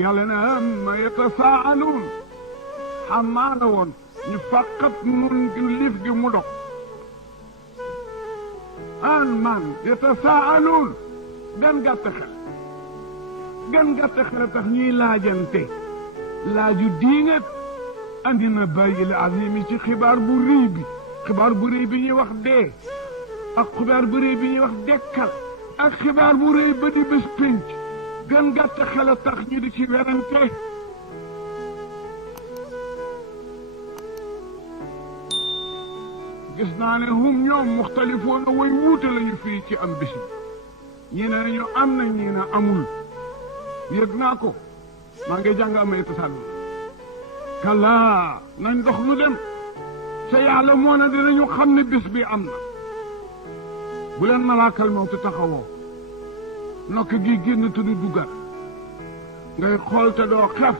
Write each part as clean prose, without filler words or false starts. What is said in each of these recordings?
yàlla ne amma yatasaaluun xamaa la woon ñu fàqat nun gi liif gi mu dog an man yatasaaluun gan gàtt xel tax ñuy laajante laaju diingat andi na bàyyi la azimi ci xibaar bu rëy bi ñuy wax dee ak xibaar bu rëy bi ñuy wax dekkal ak xibaar bu rëy ba di bés pénc gan gàtt xel a tax ñu di ci werante gis naa ne hum ñoom muxtalifoona way wuute lañu fii ci am bés bi ñii ne nañu am na ñii ne amul yëg naa ko maa ngi jàng amee tasàllu kallaa nañ dox lu dem sa yàlla moo ne dinañu xam ne bés bi am na bu leen malaakal mawtu taxawoo nokk gi génn te du duggal ngay xool te doo xef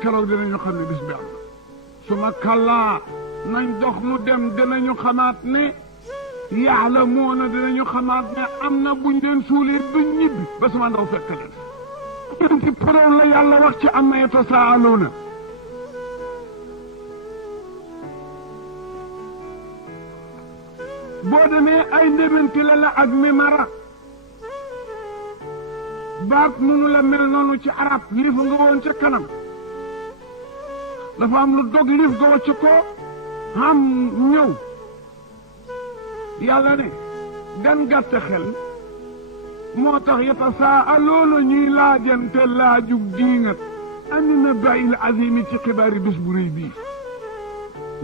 keroog dinañu xam ne bés bi am na suma kallaa nañ dox lu dem dinañu xamaat ne yàlla moo ne dinañu xamaat ne am na buñ leen suulee buñ ñibbi ba sama ndaw fekk leen ci parool la yàlla wax ci amma yatasaaluuna boo demee ay ndémanti la ak mimara baat mënu la mel noonu ci arab liif nga woon ca kanam dafa am lu dog liif ga wacc ko xam ñëw yàlla ne gan gàtt xel moo tax yatasaaluuna ñuy laajante laajug diingat ani na bàyyil azimi ci xibaari bés bu rëy bii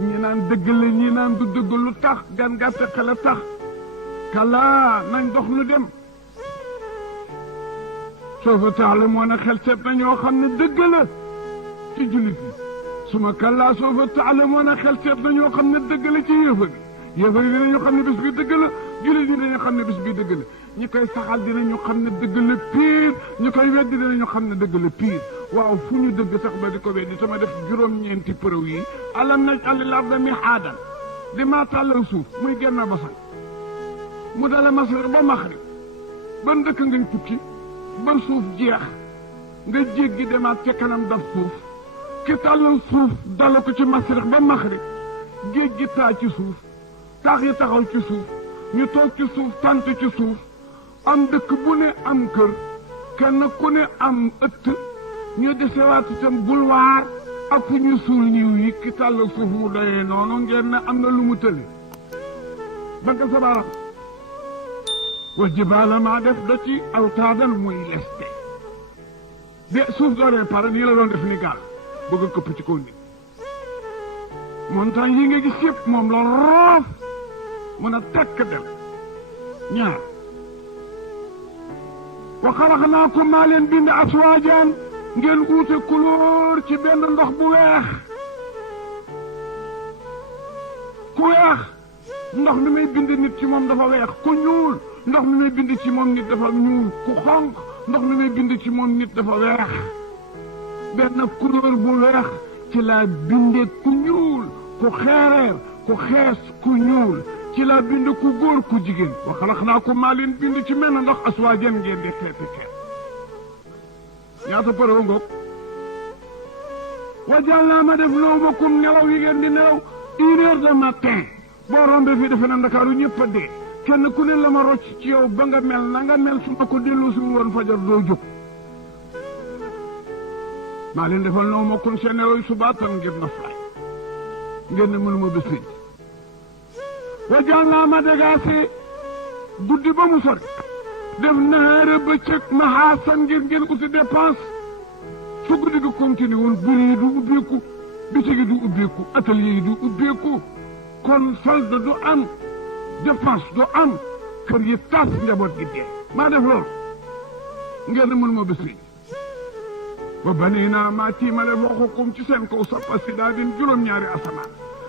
ñi naan dëgg la ñi naan du dëgg lu tax gan gàtt xel a tax kallaa nañ dox lu dem soofa taalamuuna xel seet na ñoo xam ne dëgg la ci jullit yi suma kallaa soofa taalamuuna xel seet na ñoo xam ne dëgg la ci yéefar yi dinañu xam ne bés bi dëgg la jullit yi dinañu xam ne bés bi dëgg la ñi koy saxal dinañu xam ne dëgg la piir ñi koy weddi dinañu xam ne dëgg la piir waaw fu ñu dëgg sax ba di ko weddi sama def juróom-ñeenti preuve yi alam naj'alil arda mihaadan di maa tàllal suuf muy genn basal mu dale masriq ba maxrib ban dëkk ngañ tukki ban suuf jeex nga jéggi demaat ca kanam daf suuf ki tàllal suuf dala ko ci masriq ba maxrib géej gi taa ci suuf taax yi taxaw ci suuf ñu toog ci suuf tant ci suuf am dëkk bu ne am kër kenn ku ne am ëtt ñu desewaat itam bulwaar ak fu ñu suul ñiw yi ki tàllal suuf mu doyee noonu ngeen ne am na lu mu tëli ba nga sabara wa jibaala maa def da ci awtaadan muy leste de suuf dooree pare nii la doon def ni gaal bëgg a këpp ci kaw nit montagne yi nga gis yëpp moom la roof mën a tekk dem ñaar wa xalaqnaakum maa leen bind aswaajaan ngeen uute couleur ci benn ndox bu weex ku weex ndox mi may bind nit ci moom dafa weex ku ñuul ndox mi may bind ci moom nit dafa ñuul ku xonq ndox mi may bind ci moom nit dafa weex benn couleur bu weex ci laa binde ku ñuul ku xeereer ku xees ku ñuul ci laa bind ku góor ku jigéen wa xalaqnaakum maa leen bind ci mel na ndox aswaajan ngeen di xeeti xeet ñaata përëwa ngoog wa jàllaa ma def nawmakum nelaw yi ngeen di nelaw 1 heure de matin boo rombee fii defe na Ndakaaru ñëpp a dee kenn ku ne la ma rocc ci yow ba nga mel na nga mel su ma ko dellu si woon fajar doo jóg maa leen defal nawmakum seen nelaw yi subaatan ngir na fay ngeen ne mënuma bés bi wa jàllaa ma dégaase guddi ba mu sori def nahaara bëccëg mahaasan ngeen uti dépense su guddi gi continué woon buri yi du ubbeeku bitig yi du ubbeeku atelier yi du ubbeeku kon solde du am dépense du am kër yi tas njaboot gi dee maa def loolu ngeen ne mënuma bés bi ba banii naa maa tiimale waxukum ci seen kaw sappa si daa din juróom-ñaari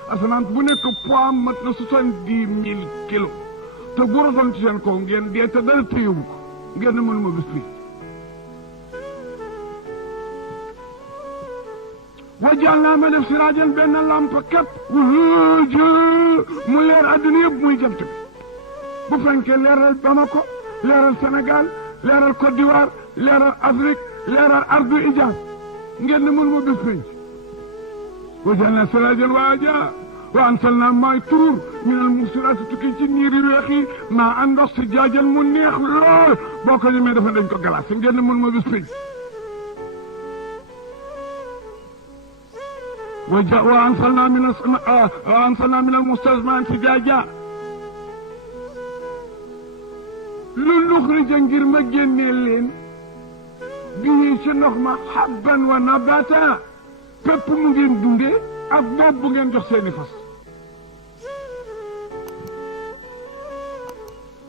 asamaan bu nekk poids mat na 70,000 kilos te bu rotoon ci seen kaw ngeen dee te dara téyewu ko ngeen ne mënuma bés bi wajal naa ma def siraajan benn lampe képp mu leer adduna yëpp muy jant bi bu fenkee leeral Bamako leeral Sénégal leeral Côte d'Ivoire leeral Afrique leeral ardu ijaab ngeen ne mën ma bés penc wajalna sirajan waaja wa ansalna maay turuur minal muxsiraati tukki ci niiri weex yi maa àndox si jaajan mu neex lool boo ko ñemee dafa dañ ko galaas ngeen ne mën ma bés penc wa ansalna minal mustasmaan si jaaja lu nuxrija ngir ma génnee leen bii ci ndox ma habban wa nabata pépp mu ngeen dundee ak bopp bu ngeen jox seeni fas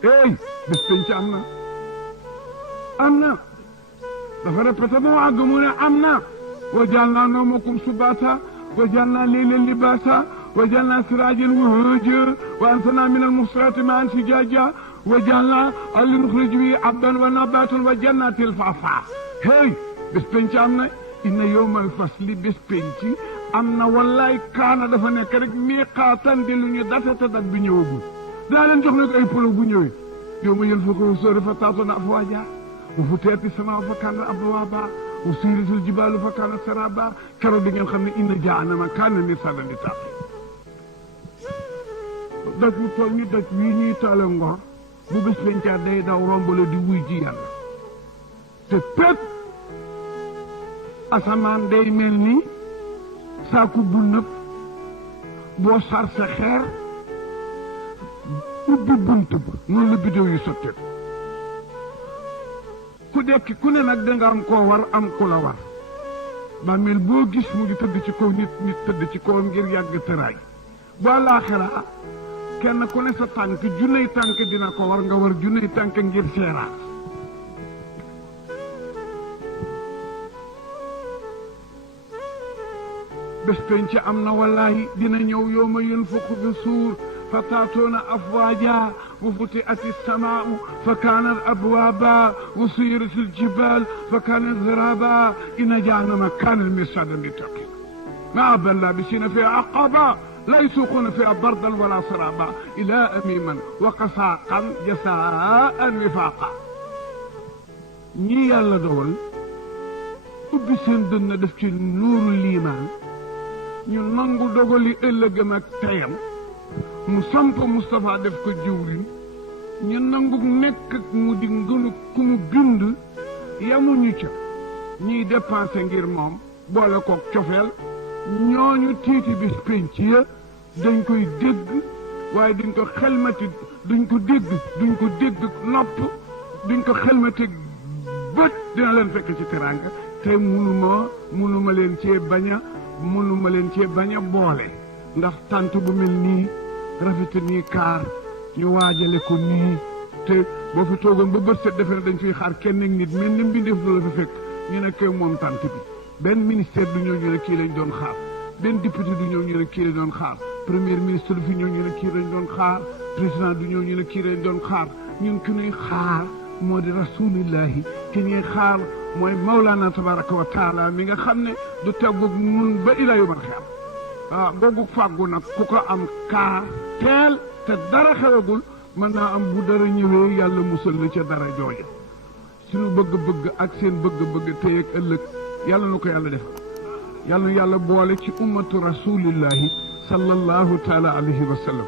ey bis penc am na dafa répété moo àgg mu ne am na wa jaalnaa nawmakum subaata wa jaalnaa layla libaasa wa jaalnaa siraajan wahaaja wa anzalnaa minal muhsinaati maa'an sajaaja wa jaalnaa li nuxrija bihi habban wa nabaatan wa jannaatin alfaafaa hey bés penc am na inna yawmal fasli bés penc am na wallaay kaana dafa nekk rek miiqaatan di lu ñu date te dat bi ñëwagul daa leen jox nag ay polo bu ñëwee yow ma yël fa ko sóori fa taatoona afwaaja wa futiyati samaa fa kaanat abwaaba wa suyiratil jibaalu fa kaanat saraaba keroog di ngeen xam ne inna jahannama kaana mirsaadan li taaqin daj mu toll ni daj wii ñuy taale ngor bu bés pencaat day daw rombale di wuy ji yàlla te pét asamaan day mel ni saaku bu nëb boo sar sa xeer ubbi bunt ba noonu la bidéo yu sotteeku ku dekki ku ne nag danga am koo war am ku la war bàmmeel boo gis mu ngi tëdd ci kaw nit tëdd ci kaw ngir yàgg tëraay bu àllaaxira kenn ku ne sa tànk junney tànk dina ko war nga war junney tànk ngir seeraat bés penc am na wallaahi dina ñëw yawma yunfaxu fi suur fa taatoona afwaaja wa futihati samaau fa kaanat abwaaba wa suyiratil jibaal fa kaanat zaraaba inna jahannama kaanat mirsaadan littaaqin maa laabisiina fiihaa ahqaaba laa yazuuquuna fiihaa bardan wala saraaba illaa hamiiman wa gasaaqan jazaa'an wifaaqan ñii yàlla dogal ubbi seen dënn def ci nuuru liimaan ñu nangu dogali ëllëgam ak teyam mu samp Moustapha def ko jiwlin ñu nangu nekk mu di ngënu ku mu bind yamuñu ca ñiy dépensé ngir moom boole kook cofeel ñooñu tiiti bis pénc ya dañ koy dégg waaye duñ ko xelmati duñ ko dégg nopp duñ ko xelmati bët dina leen fekk ci teraanga te munuma leen cee bañ a boole ndax tant bu mel nii rafet nii kaar ñu waajale ko nii te boo fi toogoon ba bët set defe ne dañ fiy xaar kenn nit mel ni mbindeef la fa fekk ñu ne kay moom tant bi benn ministère du ñëw ñu ne kii lañ doon xaar benn député du ñëw ñu ne kii lañ doon xaar premier ministre du fi ñëw ñu ne kii lañ doon xaar président du ñëw ñu ne kii lañ doon xaar ñun ki ñuy xaar moo di rasulillahi ki ñuy xaar mooy Mawlana tabaraka wa taala mi nga xam ne du teggug mun ba ilaa yawmal qiyaama googu fàggu nag ku ko am kaa teel te dara xewagul mën naa am bu dara ñëwee yàlla musal na ca dara jooja suñu bëgg-bëgg ak seen bëgg-bëgg tey ak ëllëg yàlla na ko yàlla defal yàlla na yàlla boole ci ummatu rasulillahi sallallahu taala alayhi wa sallam